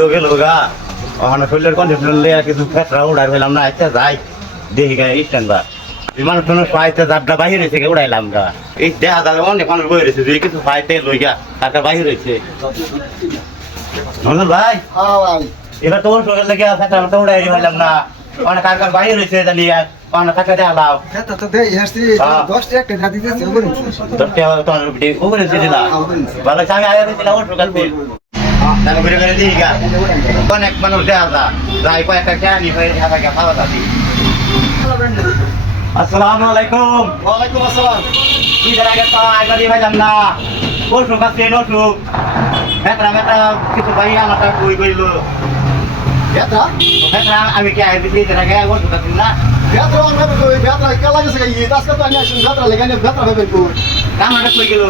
তো গেল গা ওখানে শরীরের কন্ডিশন লিয়ে কিছু ফেটরা উড়াই ফেলাম না আচ্ছা যাই দেখি গা স্ট্যান্ড বা বিমান পাইতে যাত্রা বাহির থেকে উড়াইলাম গা এই দেখা যাবে অনেক মানুষ বই রয়েছে যদি কিছু পাইতে লই গা টাকা বাহির হয়েছে নজর ভাই হ্যাঁ ভাই এবার তোর শরীর লেগে ফেটরা তো উড়াই ফেলাম না অনেক কার বাহির হয়েছে জানি অনেক টাকা দেখালাম এটা তো দেই হাসছি 10 টাকা ধাদি দিতে হবে তোর তোমার উপরে দিলা ভালো আমি আগে দিলাম ওর কাছে তাহলে ঘুরে ঘুরে দিই গা অনেক মানুষ দেখা যাই কয়েকটা জানি হয়ে দেখা গা খাওয়া দাবি আসসালামু আলাইকুম ওয়ালাইকুম আসসালাম কি জায়গা গেছ আইবারি ভাইলাম না অসুখ আছে অসুখ মেটরা মেটরা কিছু ভাই আমারটা কই কইল এটা মেটরা আমি কি আইবি দিতে রাখে অসুখ আছে না বেতরা অনবে কই বেতরা কেলা গেছে এই আজকে তো আমি আসুন বেতরা লাগানে বেতরা হবে কই কামাটা কই গেল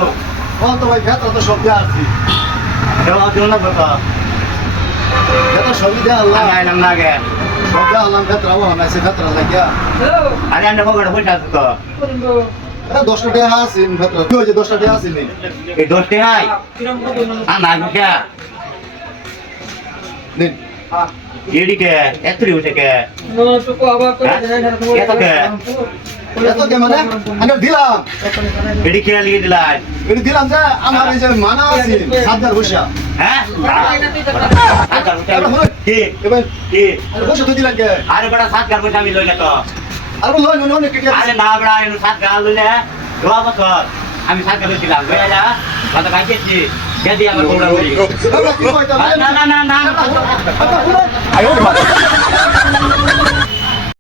কোন তো ভাই বেতরা তো সব দেয়া আছে দেওয়া দিও না বাবা বেতরা সব দেয়া আল্লাহ আমি আইলাম না গে সব দেয়া আল্লাহ বেতরা ও না সে বেতরা লাগিয়া আরে আমরা বগড়া বসে আছি তো এটা 10 টাকা আছে বেতরা তুই যে 10 টাকা আছে নি এই দোষটি হাই না কে নিন এদিকে এত্রি উঠে কে এত কে মানে আমি দিলাম এদিকে লিয়ে দিলাই এটা দিলাম যে আমার এই যে মানা আছে সাদার বসা হ্যাঁ আচ্ছা কি এবার কি বসে তুই দিলাম কে আরে বড় সাত গার বসে আমি লই না তো আর লই নন অনেক কেটে আরে না বড় এর সাত গার লইলে দোয়া বছর আমি সাত গার লইছিলাম লইয়া যা কত ভাইকেছি যদি আমার বড় হই আমরা কি কইতা না না না না আচ্ছা,